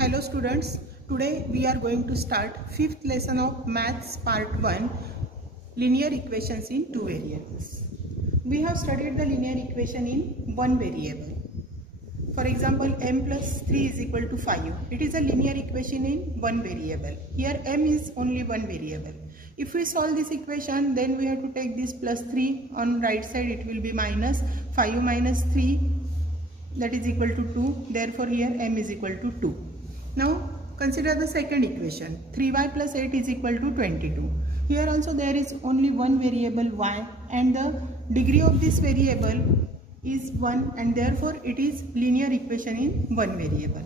Hello students, today we are going to start 5th lesson of Maths Part 1, Linear Equations in 2 Variables. We have studied the linear equation in 1 variable. For example, m plus 3 is equal to 5. It is a linear equation in 1 variable. Here m is only 1 variable. If we solve this equation, then we have to take this plus 3 on right side. It will be minus 5 minus 3, that is equal to 2. Therefore here m is equal to 2. Now consider the second equation. 3y plus 8 is equal to 22. Here also there is only one variable y and the degree of this variable is 1 and therefore it is linear equation in 1 variable.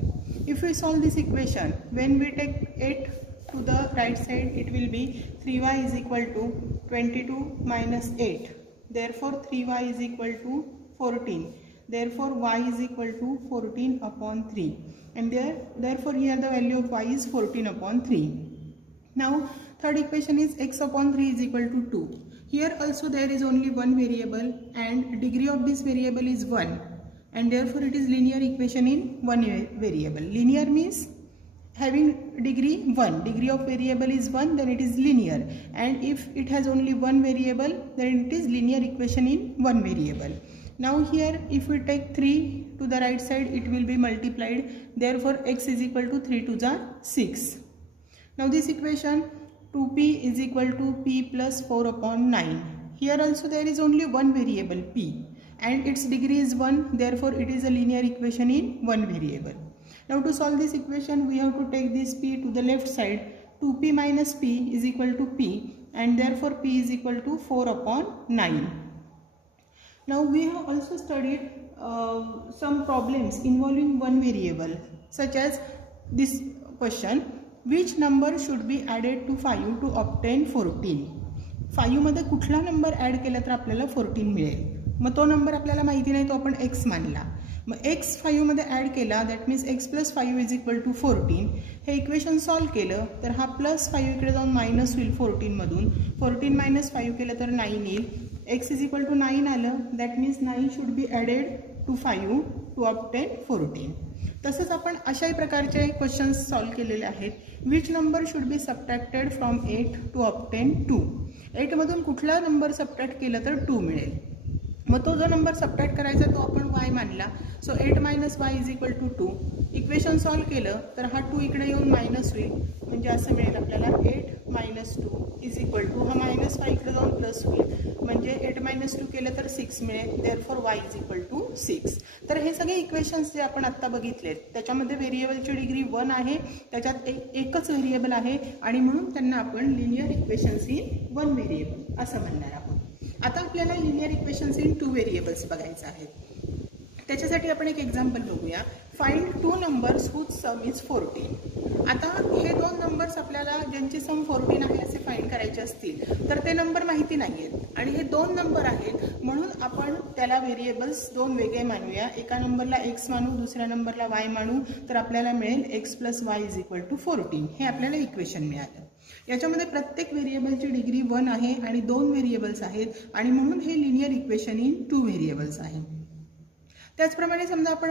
If we solve this equation, when we take 8 to the right side, it will be 3y is equal to 22 minus 8. Therefore 3y is equal to 14. Therefore y is equal to 14 upon 3 and therefore here the value of y is 14 upon 3. Now third equation is x upon 3 is equal to 2. Here also there is only one variable and degree of this variable is 1 and therefore it is linear equation in one variable. Linear means having degree 1. Degree of variable is 1, then it is linear, and if it has only one variable, then it is linear equation in one variable. Now here if we take 3 to the right side, it will be multiplied, therefore x is equal to 3 to the 6. Now this equation 2p is equal to p plus 4 upon 9. Here also there is only one variable p and its degree is 1, therefore it is a linear equation in one variable. Now to solve this equation, we have to take this p to the left side. 2p minus p is equal to p and therefore p is equal to 4 upon 9. Now we have also studied some problems involving one variable, such as this question, which number should be added to 5 to obtain 14. 5 मध्ये कुठला number add केला तर आपल्याला 14 मिळेल. मग तो number आपल्याला माहिती नाही, तो आपण x मानला. मग x 5 मध्ये ॲड केला, that means x plus 5 is equal to 14. हे इक्वेशन सॉल्व केलं तर हा प्लस 5 इकडे जाऊन मायनस होईल 14 मधून. 14 मायनस 5 केलं तर 9 येईल. x इज इक्वल टू 9 आलं, that means 9 should be added to 5 to obtain 14. तसंच आपण अशाही प्रकारचे क्वेश्चन्स सॉल्व केलेले आहेत. Which number should be subtracted from 8 to obtain 2. 8 मधून कुठला नंबर सबट्रॅक्ट केला तर 2 मिळेल. मग तो जो नंबर सबट्रॅक्ट करायचा तो आपण y मानला. So 8 minus y is equal to 2. Equation solve केलं तर हा 2 इकडे येऊन मायनस होईल, म्हणजे असं मिळेल आपल्याला 8 मायनस 2 इज इक्वल टू, हा मायनस 5 इकडे जाऊन प्लस होईल, म्हणजे 8 मायनस 2 केलं तर 6 मिळेल. Therefore y is equal to 6. तर हे सगळे इक्वेशन्स जे आपण आत्ता बघितलेत त्याच्यामध्ये व्हेरिएबलची डिग्री 1 आहे, त्याच्यात एकच व्हेरिएबल आहे आणि म्हणून त्यांना आपण linear equations in one variable असं म्हणणार आहोत. आता आपल्याला लिनियर इक्वेशन्स इन 2 व्हेरिएबल्स बघायचं आहे. त्याच्यासाठी आपण एक एक्झाम्पल बघूया. Find 2 numbers whose sum is 14. आता हे 2 नंबर्स आपल्याला ज्यांची सम 14 आहे असे फाइंड करायचे असतील तर ते नंबर माहिती नाही आहेत आणि हे 2 नंबर आहेत, म्हणून आपण त्याला व्हेरिएबल्स 2 वेगळे मानूया. एका नंबरला x मानू, दुसऱ्या नंबरला y मानू, तर आपल्याला मिळेल x plus y is equal to 14. हे आपल्याला इक्वेशन मिळालं. याच्यामध्ये प्रत्येक व्हेरिएबलची डिग्री 1 आहे आणि 2 व्हेरिएबल्स आहेत आणि म्हणून हे लिनियर इक्वेशन इन 2 व्हेरिएबल्स आहे. त्याचप्रमाणे समजा आपण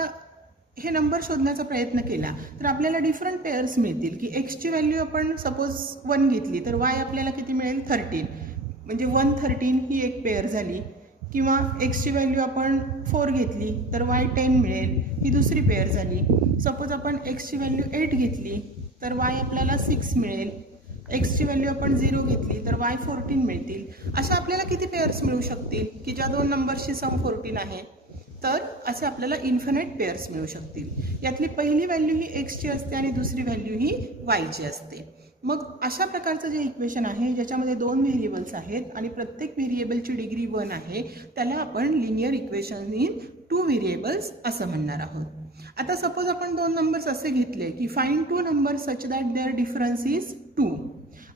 हे नंबर शोधण्याचा प्रयत्न केला तर आपल्याला डिफरंट पेअर्स मिळतील की x ची व्हॅल्यू आपण सपोज 1 घेतली तर y आपल्याला किती मिळेल 13, म्हणजे 1 13 ही एक पेअर झाली. किंवा x ची व्हॅल्यू आपण 4 घेतली तर y 10 मिळेल, ही दुसरी पेअर झाली. सपोज आपण x ची व्हॅल्यू 8 घेतली तर y आपल्याला 6 मिळेल. x ची व्हॅल्यू आपण 0 घेतली तर y 14 मिळतील. अशा आपल्याला किती पेअर्स मिळू शकतील की ज्या 2 नंबर्सची सम 14 आहे, तर असे आपल्याला इन्फिनिट पेअर्स मिळू शकतील. यातली पहिली व्हॅल्यू ही x ची असते आणि दुसरी व्हॅल्यू ही y ची असते. मग अशा प्रकारचं जे इक्वेशन आहे ज्याच्यामध्ये 2 व्हेरिएबल्स आहेत आणि प्रत्येक व्हेरिएबलची डिग्री 1 आहे, त्याला आपण लिनियर इक्वेशन इन 2 व्हेरिएबल्स असं म्हणणार आहोत. आता सपोज आपण 2 नंबर्स असे घेतले की find 2 numbers such that their difference is 2.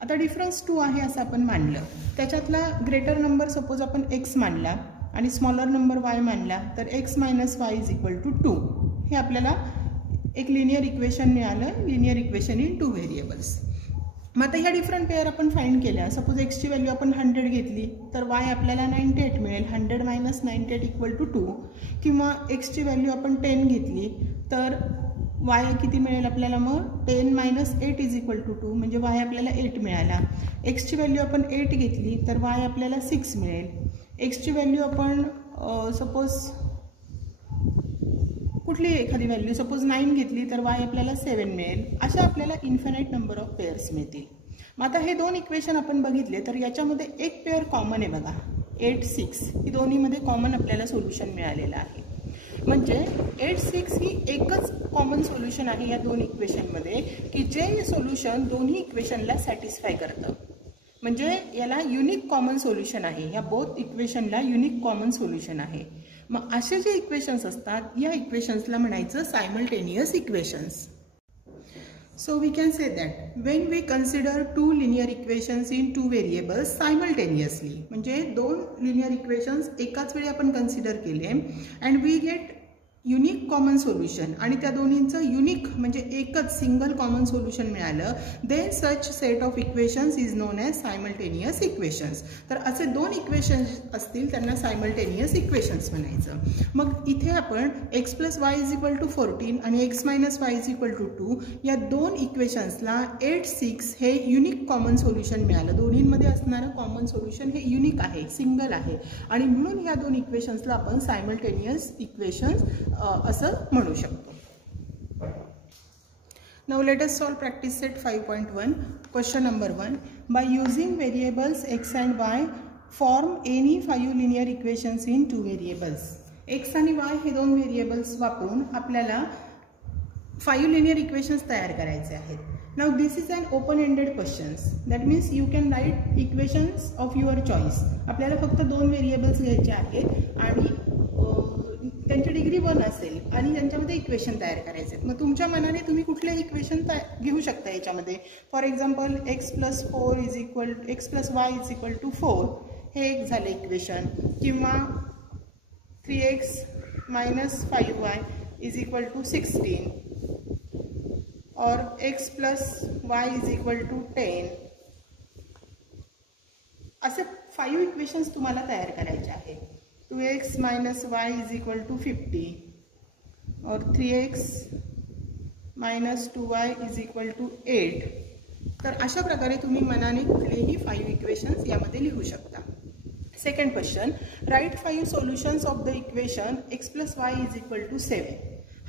आता डिफरन्स 2 आहे असं आपण मानलं, त्याच्यातला ग्रेटर नंबर सपोज आपण x मानला आणि स्मॉलर नंबर y मानला तर x minus y is equal to 2. हे आपल्याला एक लिनियर इक्वेशन मिळालं, लिनियर इक्वेशन इन 2 व्हेरिएबल्स. मग आता ह्या डिफरंट पेअर आपण फाइंड केल्या. सपोज x ची व्हॅल्यू आपण 100 घेतली तर y आपल्याला 98 मिळेल. 100 मायनस 98 इक्वल टू 2. किंवा x ची व्हॅल्यू आपण 10 घेतली तर y किती मिळेल आपल्याला मग 10 - 8 = 2 म्हणजे y आपल्याला 8 मिळाला. x ची व्हॅल्यू आपण 8 घेतली तर y आपल्याला 6 मिळेल. x ची व्हॅल्यू आपण सपोज कुठली एखादी व्हॅल्यू सपोज 9 घेतली तर y आपल्याला 7 मिळेल. अशा आपल्याला इन्फिनाइट नंबर ऑफ पेअर्स मिळतील. मग आता हे दोन इक्वेशन आपण बघितले तर याच्यामध्ये एक पेअर कॉमन आहे बघा, 8, 6 ही दोन्हीमध्ये कॉमन आपल्याला सोल्युशन मिळालेलं आहे. म्हणजे 8, 6 ही एकच कॉमन सोल्युशन आहे या दोन इक्वेशनमध्ये की जे सोल्युशन दोन्ही इक्वेशनला सॅटिस्फाय करतं. म्हणजे याला युनिक कॉमन सोल्युशन आहे. ह्या बोथ इक्वेशनला युनिक कॉमन सोल्युशन आहे. मग असे जे इक्वेशन्स असतात या इक्वेशन्सला म्हणायचं simultaneous equations. So we can say that when we consider two linear equations in two variables simultaneously, म्हणजे दोन linear equations एकाच वेळी आपण कन्सिडर केले and we get unique common solution आणि त्या दोन्हींचं युनिक म्हणजे एकच सिंगल कॉमन सोल्युशन मिळालं, then such set of equations is known as simultaneous equations. तर असे दोन इक्वेशन्स असतील त्यांना सायमल्टेनियस इक्वेशन्स म्हणायचं. मग इथे आपण x + y = 14 आणि x - y = 2 या दोन इक्वेशन्सला 8, 6 हे युनिक कॉमन सोल्युशन मिळालं. दोन्हींमध्ये असणारं कॉमन सोल्युशन हे युनिक आहे, सिंगल आहे आणि म्हणून या दोन इक्वेशन्सला आपण सायमल्टेनियस इक्वेशन्स असं म्हणू शकतो. Now let us solve practice set 5.1. Question number 1. By using variables x and y, form any 5 linear equations in two variables. x आणि y हे दोन व्हेरिएबल्स वापरून आपल्याला 5 linear equations तयार करायचे आहेत. Now this is an open-ended questions. That means you can write equations of your choice. आपल्याला फक्त दोन व्हेरिएबल्स घ्यायचे आहेत आणि त्यांची डिग्री 1 असेल आणि त्यांच्यामध्ये इक्वेशन तयार करायचे. मग तुमच्या मनाने तुम्ही कुठले इक्वेशन घेऊ शकता याच्यामध्ये. फॉर एक्झाम्पल x + y = 4 हे एक झालं इक्वेशन, किंवा 3x - 5y = 16 और x + y = 10. असे 5 इक्वेशन्स तुम्हाला तयार करायचे आहेत. 2x - y = 50 और 3x - 2y = 8. तर अशा प्रकारे तुम्ही मनाने कुठलेही 5 इक्वेशन्स यामध्ये लिहू शकता. Second question, right 5 solutions of the equation x + y = 7.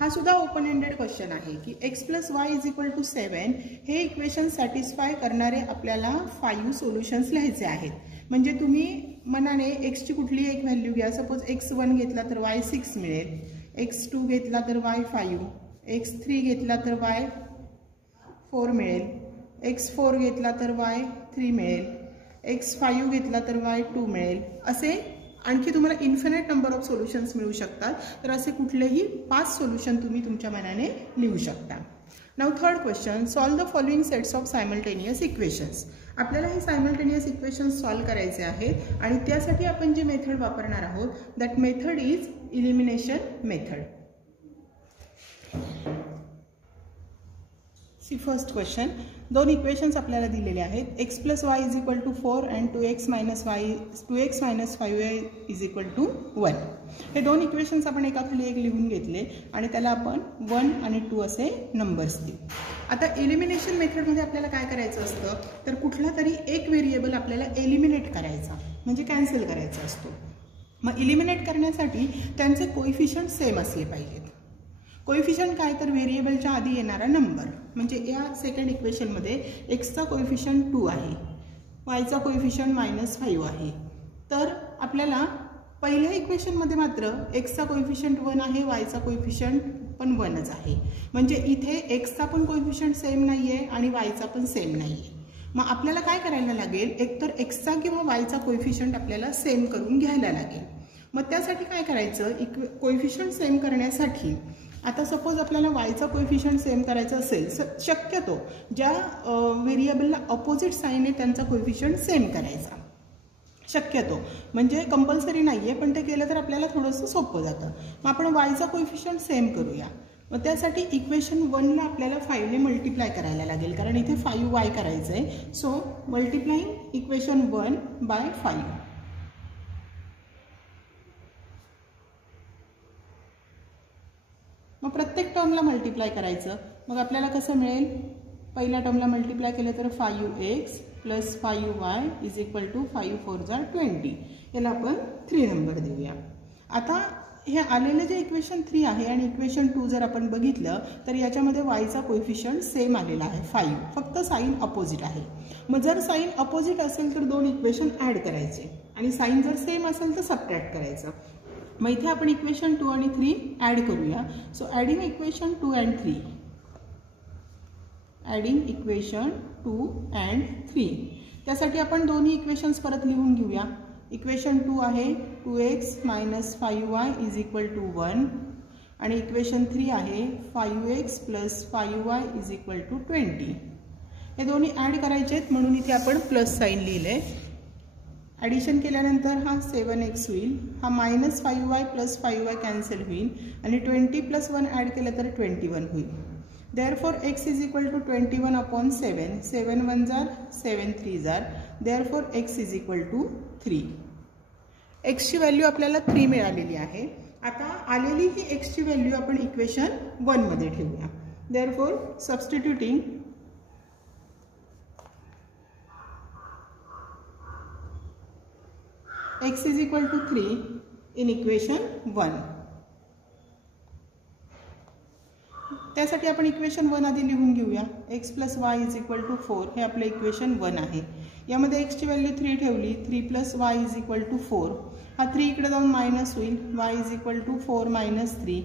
हा सुद्धा ओपन एंडेड क्वेश्चन आहे की x + y = 7 हे इक्वेशन सॅटिस्फाय करणारे आपल्याला 5 सोल्युशन्स लिहायचे आहेत. म्हणजे तुम्ही मनाने x ची कुठली एक व्हॅल्यू घ्या. सपोज x1 घेतला तर y 6 मिळेल, x2 घेतला तर y 5, x3 घेतला तर y 4 मिळेल, x4 घेतला तर y 3 मिळेल, x5 घेतला तर y 2 मिळेल. असे आणखी तुम्हाला इन्फिनाइट नंबर ऑफ सोल्युशन्स मिळू शकतात. तर असे कुठलेही 5 सोल्युशन तुम्ही तुमच्या मनाने लिहू शकता. Now third question, solve the following sets of simultaneous equations. आपल्याला हे सायमल्टेनियस इक्वेशन्स सॉल्व करायचे आहेत आणि त्यासाठी आपण जे मेथड वापरणार आहोत that method is elimination method. See first question, दोन इक्वेशन्स आपल्याला दिलेले आहेत. x + y = 4 and 2x - 5y = 1. हे दोन इक्वेशन्स आपण एकाखाली एक लिहून घेतले आणि त्याला आपण 1 आणि 2 असे नंबर्स देऊ. आता एलिमिनेशन मेथडमध्ये आपल्याला काय करायचं असतं तर कुठला तरी एक व्हेरिएबल आपल्याला एलिमिनेट करायचा म्हणजे कॅन्सल करायचा असतो. मग एलिमिनेट करण्यासाठी त्यांचे कोएफिशियंट सेम असले पाहिजेत. कोएफिशियंट काय तर व्हेरिएबलच्या आधी येणारा नंबर. म्हणजे या सेकंड इक्वेशनमध्ये एक्सचा कोएफिशियंट 2 आहे, वायचा कोएफिशियंट -5 आहे. तर आपल्याला पहिल्या इक्वेशनमध्ये मात्र एक्सचा कोएफिशियंट 1 आहे, वायचा कोएफिशियंट पण 1च आहे. म्हणजे इथे एक्सचा पण कोएफिशियंट सेम नाही आहे आणि वायचा पण सेम नाही आहे. मग आपल्याला काय करायला लागेल, एकतर एक्सचा किंवा वायचा कोएफिशियंट आपल्याला सेम करून घ्यायला लागेल. मग त्यासाठी काय करायचं, कोएफिशियंट सेम करण्यासाठी आता सपोज आपल्याला वायचा कोएफिशियंट सेम करायचा असेल, शक्यतो ज्या व्हेरिएबलला अपोजिट साईन आहे त्यांचा कोएफिशियंट सेम करायचा शक्यतो. म्हणजे कंपल्सरी नाही आहे पण ते केलं तर आपल्याला थोडंसं सोपं जातं. मग आपण वायचा कोएफिशियंट सेम करूया. मग त्यासाठी इक्वेशन 1ला आपल्याला 5ने मल्टिप्लाय करायला लागेल कारण इथे 5y करायचं आहे. So multiplying equation 1 by 5. मग प्रत्येक टर्मला मल्टिप्लाय करायचं. मग आपल्याला कसं मिळेल? पहिल्या टर्मला मल्टिप्लाय केलं तर 5x plus 5y is equal to 5 4 जा 20. याला आपण 3 नंबर देऊया. आता हे आलेलं जे इक्वेशन 3 आहे आणि इक्वेशन 2 जर आपण बघितलं तर याच्यामध्ये वायचा कोएफिशियंट सेम आलेला आहे 5, फक्त साइन अपोजिट आहे. मग जर साइन अपोजिट असेल तर दोन इक्वेशन ॲड करायचे आणि साइन जर सेम असेल तर सबट्रॅक्ट करायचं. मग इथे आपण इक्वेशन 2 आणि 3 ॲड करूया. So adding equation 2 and 3, adding equation 2 and 3. त्यासाठी आपण दोन्ही इक्वेशन्स परत लिहून घेऊया. इक्वेशन 2 आहे 2x minus 5y is equal to 1 आणि इक्वेशन 3 आहे 5x plus 5y is equal to 20. हे दोन्ही ॲड करायचे आहेत म्हणून इथे आपण प्लस साईन लिहिलं आहे. ॲडिशन केल्यानंतर हा 7x होईल, हा minus 5y plus 5y cancel होईल आणि 20 प्लस 1 ॲड केलं तर 21 होईल. Therefore x is equal to 21 upon 7. 7 1 jar 7 3 jar. Therefore x is equal to 3. x ची व्हॅल्यू आपल्याला 3 मिळालेली आहे. आता आलेली ही x ची व्हॅल्यू आपण इक्वेशन 1 मध्ये ठेवूया. Therefore substituting x is equal to 3 in equation 1. त्यासाठी आपण इक्वेशन 1 आधी लिहून घेऊया. x plus y is equal to 4 हे आपलं इक्वेशन 1 आहे. यामध्ये x ची व्हॅल्यू 3 ठेवली, 3 plus y is equal to 4. हा 3 इकडे जाऊन मायनस होईल, y is equal to 4 minus 3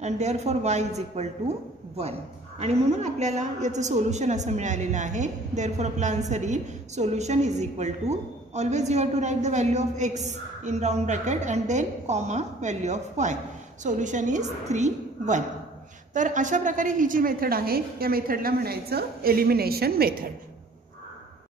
and therefore y is equal to 1. आणि म्हणून आपल्याला याचं सोल्युशन असं मिळालेलं आहे. देअरफॉर आपला आन्सर येईल solution is equal to, always you have to write the value of x in round bracket and then comma value of y. Solution is 3 1. तर अशा प्रकारे ही जी मेथड आहे या मेथडला म्हणायचं एलिमिनेशन मेथड.